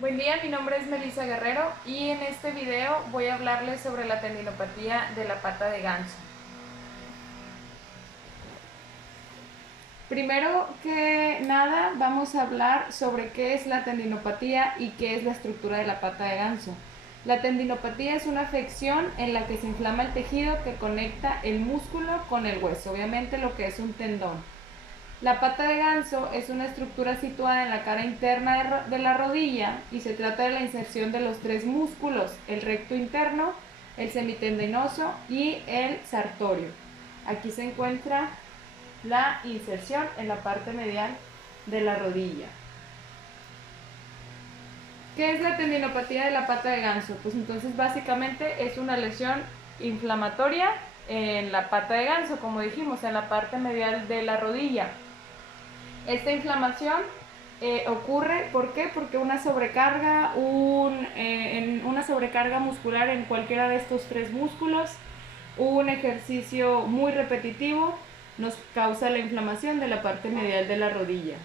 Buen día, mi nombre es Melissa Guerrero y en este video voy a hablarles sobre la tendinopatía de la pata de ganso. Primero que nada vamos a hablar sobre qué es la tendinopatía y qué es la estructura de la pata de ganso. La tendinopatía es una afección en la que se inflama el tejido que conecta el músculo con el hueso, obviamente lo que es un tendón. La pata de ganso es una estructura situada en la cara interna de la rodilla y se trata de la inserción de los tres músculos, el recto interno, el semitendinoso y el sartorio. Aquí se encuentra la inserción en la parte medial de la rodilla. ¿Qué es la tendinopatía de la pata de ganso? Pues entonces básicamente es una lesión inflamatoria en la pata de ganso, como dijimos, en la parte medial de la rodilla. Esta inflamación ocurre, ¿por qué? Porque una sobrecarga muscular en cualquiera de estos tres músculos, un ejercicio muy repetitivo, nos causa la inflamación de la parte medial de la rodilla.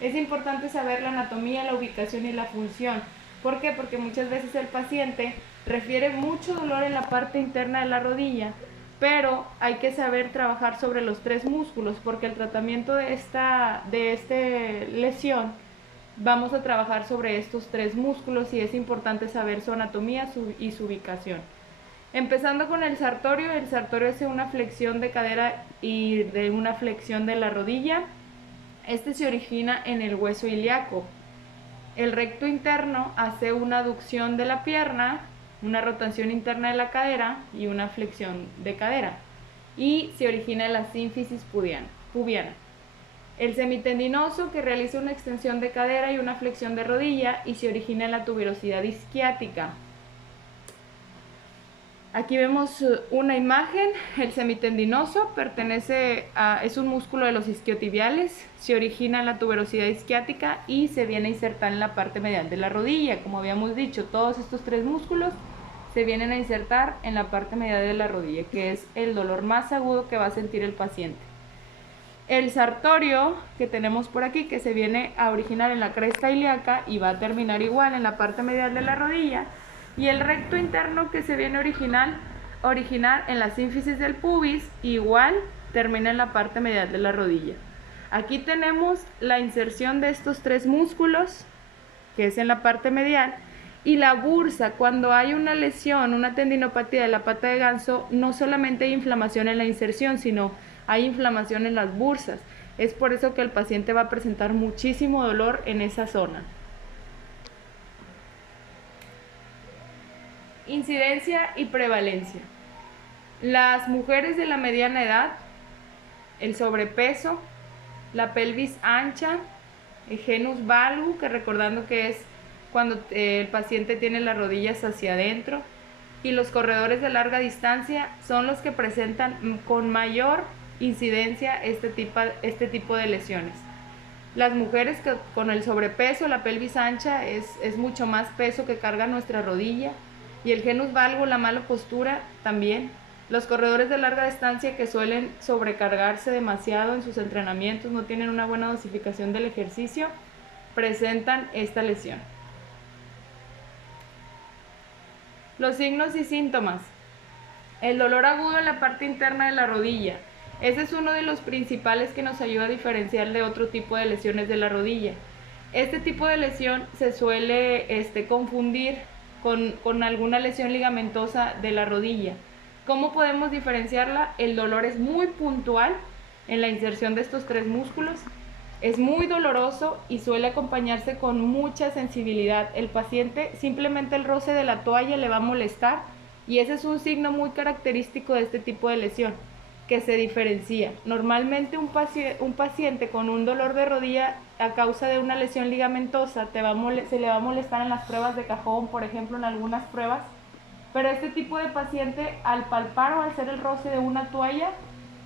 Es importante saber la anatomía, la ubicación y la función. ¿Por qué? Porque muchas veces el paciente refiere mucho dolor en la parte interna de la rodilla, pero hay que saber trabajar sobre los tres músculos, porque el tratamiento de esta lesión vamos a trabajar sobre estos tres músculos y es importante saber su anatomía y su ubicación. Empezando con el sartorio es una flexión de cadera y de una flexión de la rodilla. Este se origina en el hueso ilíaco. El recto interno hace una aducción de la pierna, una rotación interna de la cadera y una flexión de cadera. Y se origina en la sínfisis pubiana. El semitendinoso, que realiza una extensión de cadera y una flexión de rodilla y se origina en la tuberosidad isquiática. Aquí vemos una imagen. El semitendinoso es un músculo de los isquiotibiales, se origina en la tuberosidad isquiática y se viene a insertar en la parte medial de la rodilla. Como habíamos dicho, todos estos tres músculos se vienen a insertar en la parte medial de la rodilla, que es el dolor más agudo que va a sentir el paciente. El sartorio que tenemos por aquí, que se viene a originar en la cresta ilíaca y va a terminar igual en la parte medial de la rodilla, y el recto interno que se viene a originar en la sínfisis del pubis, igual termina en la parte medial de la rodilla. Aquí tenemos la inserción de estos tres músculos, que es en la parte medial, y la bursa. Cuando hay una lesión, una tendinopatía de la pata de ganso, no solamente hay inflamación en la inserción, sino hay inflamación en las bursas. Es por eso que el paciente va a presentar muchísimo dolor en esa zona. Incidencia y prevalencia. Las mujeres de la mediana edad, el sobrepeso, la pelvis ancha, el genus valgus, que recordando que es cuando el paciente tiene las rodillas hacia adentro, y los corredores de larga distancia son los que presentan con mayor incidencia este tipo de lesiones. Las mujeres con el sobrepeso, la pelvis ancha, es mucho más peso que carga nuestra rodilla, y el genus valgus, la mala postura, también. Los corredores de larga distancia que suelen sobrecargarse demasiado en sus entrenamientos, no tienen una buena dosificación del ejercicio, presentan esta lesión. Los signos y síntomas. El dolor agudo en la parte interna de la rodilla. Ese es uno de los principales que nos ayuda a diferenciar de otro tipo de lesiones de la rodilla. Este tipo de lesión se suele confundir con alguna lesión ligamentosa de la rodilla. ¿Cómo podemos diferenciarla? El dolor es muy puntual en la inserción de estos tres músculos, es muy doloroso y suele acompañarse con mucha sensibilidad. El paciente, simplemente el roce de la toalla le va a molestar, y ese es un signo muy característico de este tipo de lesión, que se diferencia. Normalmente un paciente con un dolor de rodilla a causa de una lesión ligamentosa se le va a molestar en las pruebas de cajón, por ejemplo, en algunas pruebas, pero este tipo de paciente, al palpar o al hacer el roce de una toalla,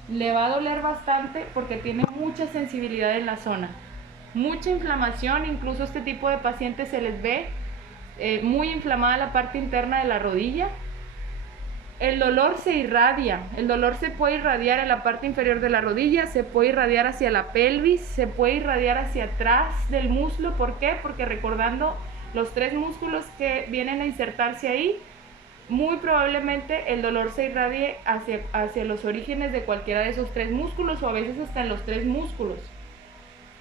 le va a doler bastante porque tiene mucha sensibilidad en la zona, mucha inflamación. Incluso este tipo de pacientes se les ve muy inflamada la parte interna de la rodilla. El dolor se irradia, el dolor se puede irradiar en la parte inferior de la rodilla, se puede irradiar hacia la pelvis, se puede irradiar hacia atrás del muslo. ¿Por qué? Porque recordando los 3 músculos que vienen a insertarse ahí, muy probablemente el dolor se irradie hacia los orígenes de cualquiera de esos 3 músculos o a veces hasta en los 3 músculos.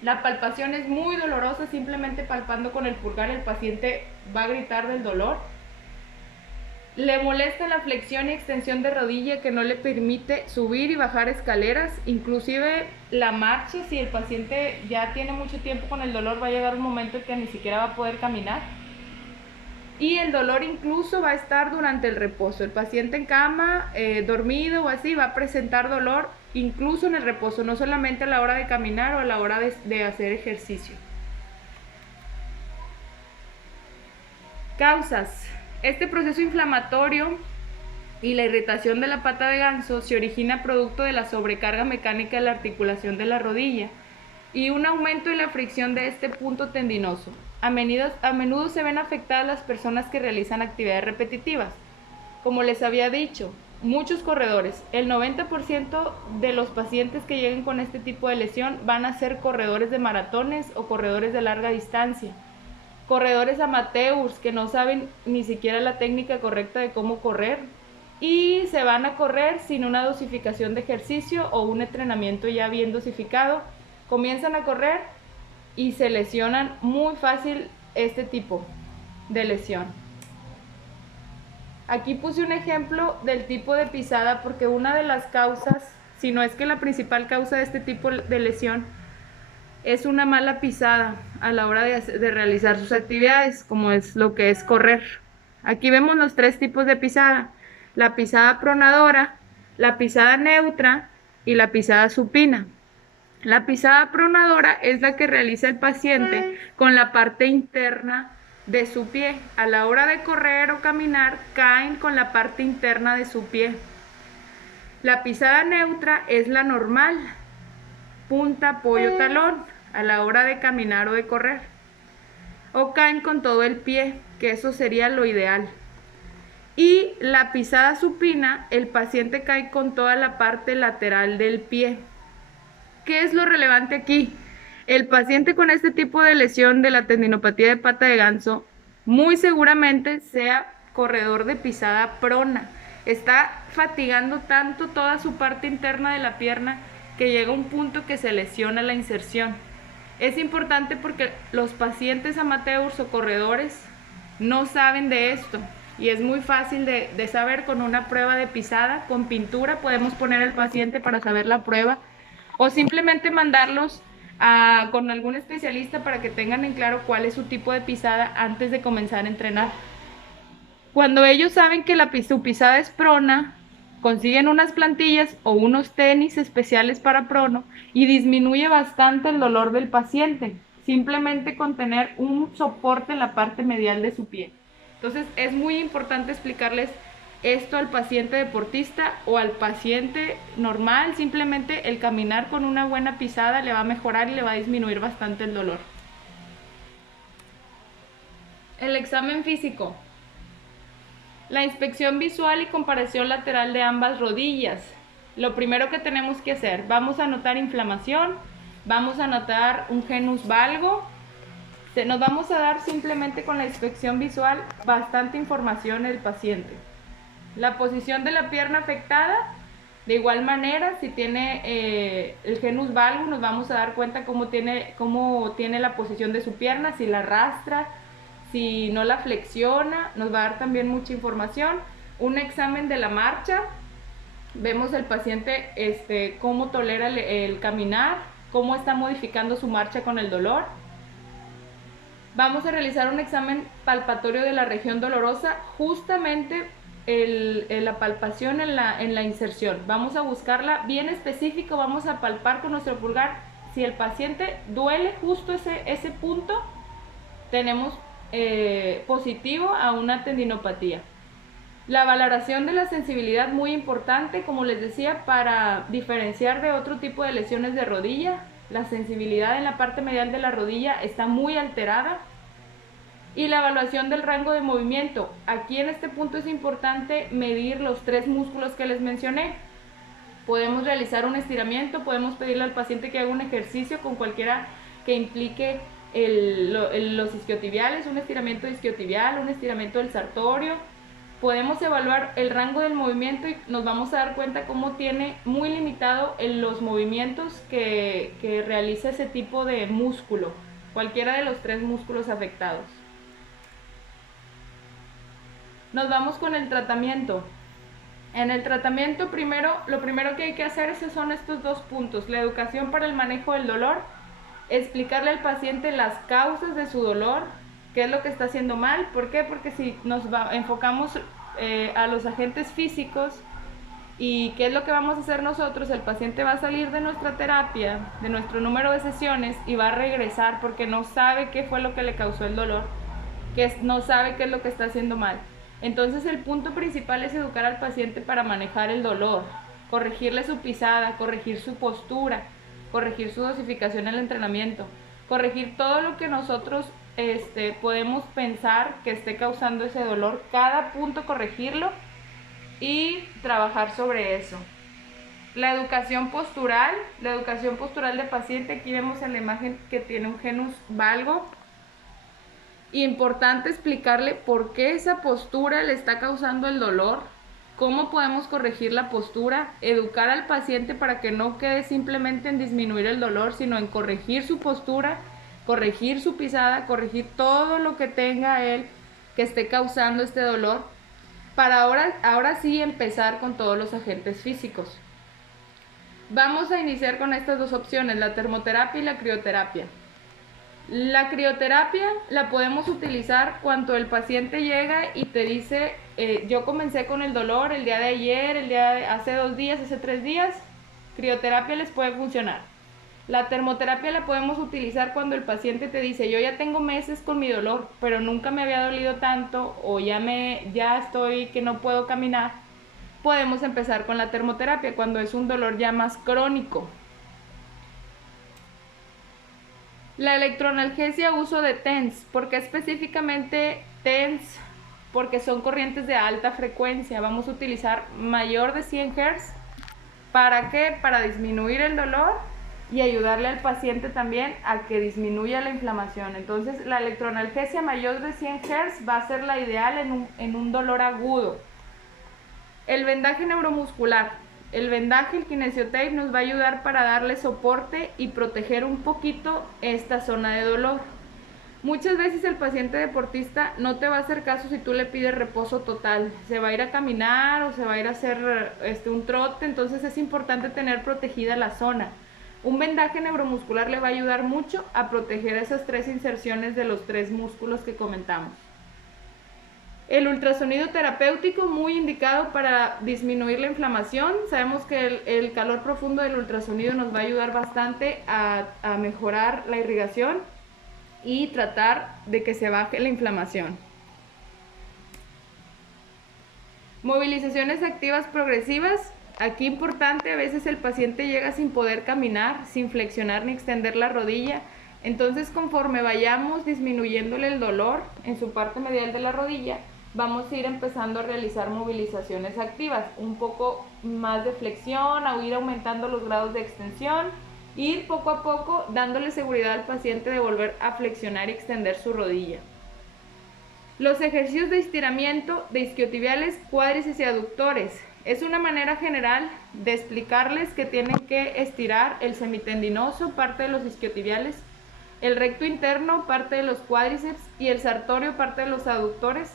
La palpación es muy dolorosa, simplemente palpando con el pulgar el paciente va a gritar del dolor. Le molesta la flexión y extensión de rodilla que no le permite subir y bajar escaleras, inclusive la marcha. Si el paciente ya tiene mucho tiempo con el dolor, va a llegar un momento en que ni siquiera va a poder caminar. Y el dolor incluso va a estar durante el reposo. El paciente en cama, dormido o así, va a presentar dolor incluso en el reposo, no solamente a la hora de caminar o a la hora de hacer ejercicio. Causas. Este proceso inflamatorio y la irritación de la pata de ganso se origina producto de la sobrecarga mecánica de la articulación de la rodilla y un aumento de la fricción de este punto tendinoso. A menudo se ven afectadas las personas que realizan actividades repetitivas. Como les había dicho, muchos corredores, el 90% de los pacientes que lleguen con este tipo de lesión van a ser corredores de maratones o corredores de larga distancia. Corredores amateurs que no saben ni siquiera la técnica correcta de cómo correr y se van a correr sin una dosificación de ejercicio o un entrenamiento ya bien dosificado. Comienzan a correr y se lesionan muy fácil este tipo de lesión. Aquí puse un ejemplo del tipo de pisada porque una de las causas, si no es que la principal causa de este tipo de lesión, es una mala pisada a la hora de realizar sus actividades, como es lo que es correr. Aquí vemos los 3 tipos de pisada: la pisada pronadora, la pisada neutra y la pisada supina. La pisada pronadora es la que realiza el paciente con la parte interna de su pie. A la hora de correr o caminar, caen con la parte interna de su pie. La pisada neutra es la normal, punta, apoyo, talón, a la hora de caminar o de correr. O caen con todo el pie, que eso sería lo ideal. Y la pisada supina, el paciente cae con toda la parte lateral del pie. ¿Qué es lo relevante aquí? El paciente con este tipo de lesión de la tendinopatía de pata de ganso muy seguramente sea corredor de pisada prona. Está fatigando tanto toda su parte interna de la pierna que llega un punto que se lesiona la inserción. Es importante porque los pacientes amateurs o corredores no saben de esto y es muy fácil de saber con una prueba de pisada. Con pintura podemos poner al paciente para saber la prueba o simplemente mandarlos con algún especialista para que tengan en claro cuál es su tipo de pisada antes de comenzar a entrenar. Cuando ellos saben que su pisada es prona, consiguen unas plantillas o unos tenis especiales para prono y disminuye bastante el dolor del paciente, simplemente con tener un soporte en la parte medial de su pie. Entonces es muy importante explicarles esto al paciente deportista o al paciente normal. Simplemente el caminar con una buena pisada le va a mejorar y le va a disminuir bastante el dolor. El examen físico. La inspección visual y comparación lateral de ambas rodillas. Lo primero que tenemos que hacer, vamos a notar inflamación, vamos a notar un genus valgo. Nos vamos a dar simplemente con la inspección visual bastante información del paciente. La posición de la pierna afectada, de igual manera, si tiene el genus valgo, nos vamos a dar cuenta cómo tiene la posición de su pierna, si la arrastra, si no la flexiona, nos va a dar también mucha información. Un examen de la marcha, vemos el paciente cómo tolera el caminar, cómo está modificando su marcha con el dolor. Vamos a realizar un examen palpatorio de la región dolorosa, justamente la palpación en la inserción. Vamos a buscarla bien específico, vamos a palpar con nuestro pulgar. Si el paciente duele justo ese punto, tenemos positivo a una tendinopatía. La valoración de la sensibilidad, muy importante, como les decía, para diferenciar de otro tipo de lesiones de rodilla. La sensibilidad en la parte medial de la rodilla está muy alterada. Y la evaluación del rango de movimiento. Aquí en este punto es importante medir los 3 músculos que les mencioné. Podemos realizar un estiramiento, podemos pedirle al paciente que haga un ejercicio con cualquiera que implique los isquiotibiales, un estiramiento isquiotibial, un estiramiento del sartorio. Podemos evaluar el rango del movimiento y nos vamos a dar cuenta cómo tiene muy limitado los movimientos que realiza ese tipo de músculo, cualquiera de los 3 músculos afectados. Nos vamos con el tratamiento. En el tratamiento lo primero que hay que hacer son estos 2 puntos: la educación para el manejo del dolor, explicarle al paciente las causas de su dolor, qué es lo que está haciendo mal. ¿Por qué? Porque si nos enfocamos a los agentes físicos y qué es lo que vamos a hacer nosotros, el paciente va a salir de nuestra terapia, de nuestro número de sesiones, y va a regresar porque no sabe qué fue lo que le causó el dolor, que no sabe qué es lo que está haciendo mal. Entonces el punto principal es educar al paciente para manejar el dolor, corregirle su pisada, corregir su postura, corregir su dosificación en el entrenamiento, corregir todo lo que nosotros podemos pensar que esté causando ese dolor, cada punto corregirlo y trabajar sobre eso. La educación postural de paciente. Aquí vemos en la imagen que tiene un genus valgo. Importante explicarle por qué esa postura le está causando el dolor, cómo podemos corregir la postura, educar al paciente para que no quede simplemente en disminuir el dolor, sino en corregir su postura, corregir su pisada, corregir todo lo que tenga él que esté causando este dolor, para ahora sí empezar con todos los agentes físicos. Vamos a iniciar con estas 2 opciones, la termoterapia y la crioterapia. La crioterapia la podemos utilizar cuando el paciente llega y te dice, yo comencé con el dolor el día de ayer, hace 2 días, hace 3 días. Crioterapia les puede funcionar. La termoterapia la podemos utilizar cuando el paciente te dice, yo ya tengo meses con mi dolor, pero nunca me había dolido tanto, o ya estoy que no puedo caminar. Podemos empezar con la termoterapia cuando es un dolor ya más crónico. La electroanalgesia, uso de TENS. ¿Por qué específicamente TENS? Porque son corrientes de alta frecuencia. Vamos a utilizar mayor de 100 Hz. ¿Para qué? Para disminuir el dolor y ayudarle al paciente también a que disminuya la inflamación. Entonces la electroanalgesia mayor de 100 Hz va a ser la ideal en un dolor agudo. El vendaje neuromuscular. El vendaje, el kinesiotape, nos va a ayudar para darle soporte y proteger un poquito esta zona de dolor. Muchas veces el paciente deportista no te va a hacer caso si tú le pides reposo total. Se va a ir a caminar o se va a ir a hacer un trote, entonces es importante tener protegida la zona. Un vendaje neuromuscular le va a ayudar mucho a proteger esas 3 inserciones de los 3 músculos que comentamos. El ultrasonido terapéutico, muy indicado para disminuir la inflamación. Sabemos que el calor profundo del ultrasonido nos va a ayudar bastante a mejorar la irrigación y tratar de que se baje la inflamación. Movilizaciones activas progresivas. Aquí importante, a veces el paciente llega sin poder caminar, sin flexionar ni extender la rodilla. Entonces, conforme vayamos disminuyéndole el dolor en su parte medial de la rodilla, vamos a ir empezando a realizar movilizaciones activas, un poco más de flexión, a ir aumentando los grados de extensión, ir poco a poco dándole seguridad al paciente de volver a flexionar y extender su rodilla. Los ejercicios de estiramiento de isquiotibiales, cuádriceps y aductores. Es una manera general de explicarles que tienen que estirar el semitendinoso, parte de los isquiotibiales, el recto interno, parte de los cuádriceps, y el sartorio, parte de los aductores.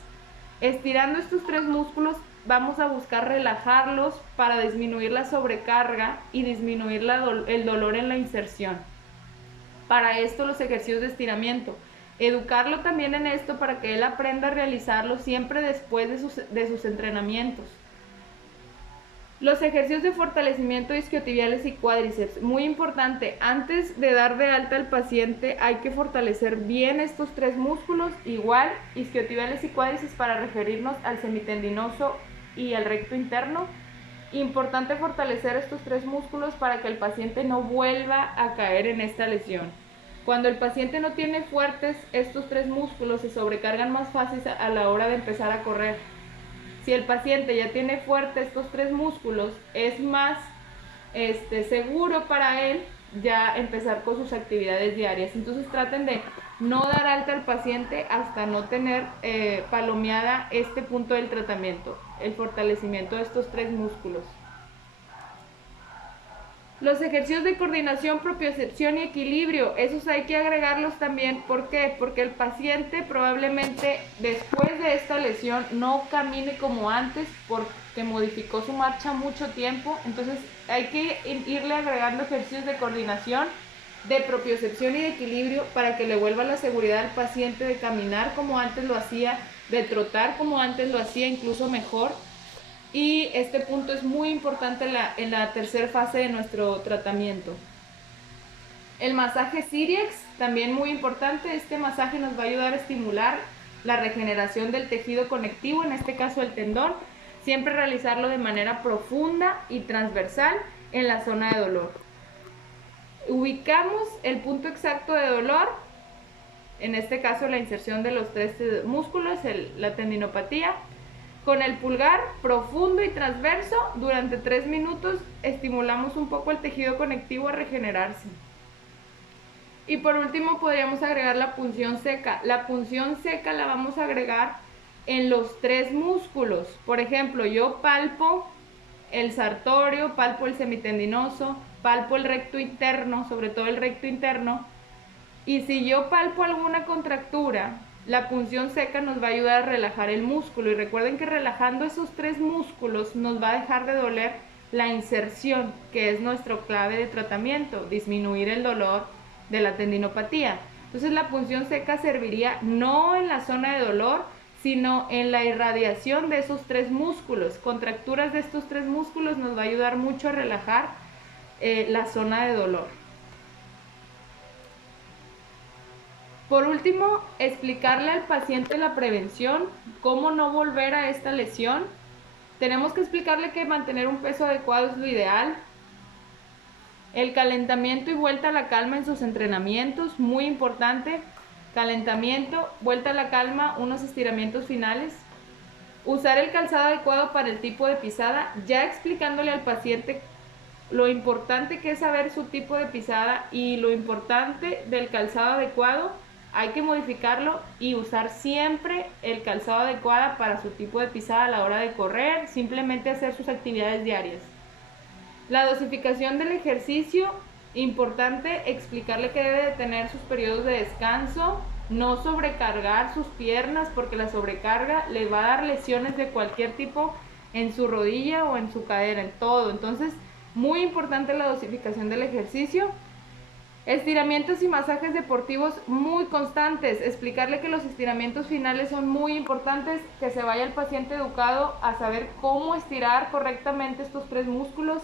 Estirando estos 3 músculos vamos a buscar relajarlos para disminuir la sobrecarga y disminuir el dolor en la inserción. Para esto los ejercicios de estiramiento. Educarlo también en esto para que él aprenda a realizarlo siempre después de sus entrenamientos. Los ejercicios de fortalecimiento de isquiotibiales y cuádriceps, muy importante, antes de dar de alta al paciente hay que fortalecer bien estos 3 músculos, igual isquiotibiales y cuádriceps para referirnos al semitendinoso y al recto interno. Importante fortalecer estos 3 músculos para que el paciente no vuelva a caer en esta lesión. Cuando el paciente no tiene fuertes estos tres músculos, se sobrecargan más fácil a la hora de empezar a correr. Si el paciente ya tiene fuertes estos tres músculos, es más seguro para él ya empezar con sus actividades diarias. Entonces traten de no dar alta al paciente hasta no tener palomeada este punto del tratamiento, el fortalecimiento de estos tres músculos. Los ejercicios de coordinación, propiocepción y equilibrio, esos hay que agregarlos también. ¿Por qué? Porque el paciente probablemente después de esta lesión no camine como antes porque modificó su marcha mucho tiempo. Entonces hay que irle agregando ejercicios de coordinación, de propiocepción y de equilibrio para que le vuelva la seguridad al paciente de caminar como antes lo hacía, de trotar como antes lo hacía, incluso mejor. Y este punto es muy importante en la tercera fase de nuestro tratamiento. El masaje Sirex, también muy importante. Este masaje nos va a ayudar a estimular la regeneración del tejido conectivo, en este caso el tendón. Siempre realizarlo de manera profunda y transversal en la zona de dolor. Ubicamos el punto exacto de dolor, en este caso la inserción de los tres músculos, la tendinopatía. Con el pulgar profundo y transverso, durante 3 minutos, estimulamos un poco el tejido conectivo a regenerarse. Y por último podríamos agregar la punción seca. La punción seca la vamos a agregar en los tres músculos. Por ejemplo, yo palpo el sartorio, palpo el semitendinoso, palpo el recto interno, sobre todo el recto interno. Y si yo palpo alguna contractura, la punción seca nos va a ayudar a relajar el músculo. Y recuerden que relajando esos tres músculos nos va a dejar de doler la inserción, que es nuestro clave de tratamiento, disminuir el dolor de la tendinopatía. Entonces la punción seca serviría no en la zona de dolor, sino en la irradiación de esos tres músculos. Contracturas de estos tres músculos nos va a ayudar mucho a relajar la zona de dolor. Por último, explicarle al paciente la prevención, cómo no volver a esta lesión. Tenemos que explicarle que mantener un peso adecuado es lo ideal. El calentamiento y vuelta a la calma en sus entrenamientos, muy importante. Calentamiento, vuelta a la calma, unos estiramientos finales. Usar el calzado adecuado para el tipo de pisada, ya explicándole al paciente lo importante que es saber su tipo de pisada y lo importante del calzado adecuado. Hay que modificarlo y usar siempre el calzado adecuado para su tipo de pisada a la hora de correr, simplemente hacer sus actividades diarias. La dosificación del ejercicio, importante explicarle que debe de tener sus periodos de descanso, no sobrecargar sus piernas porque la sobrecarga le va a dar lesiones de cualquier tipo en su rodilla o en su cadera, en todo. Entonces, muy importante la dosificación del ejercicio. Estiramientos y masajes deportivos muy constantes. Explicarle que los estiramientos finales son muy importantes, que se vaya el paciente educado a saber cómo estirar correctamente estos tres músculos,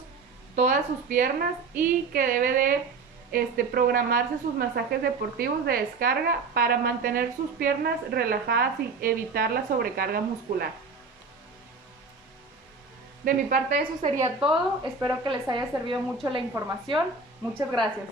todas sus piernas, y que debe de programarse sus masajes deportivos de descarga para mantener sus piernas relajadas y evitar la sobrecarga muscular. De mi parte eso sería todo. Espero que les haya servido mucho la información. Muchas gracias.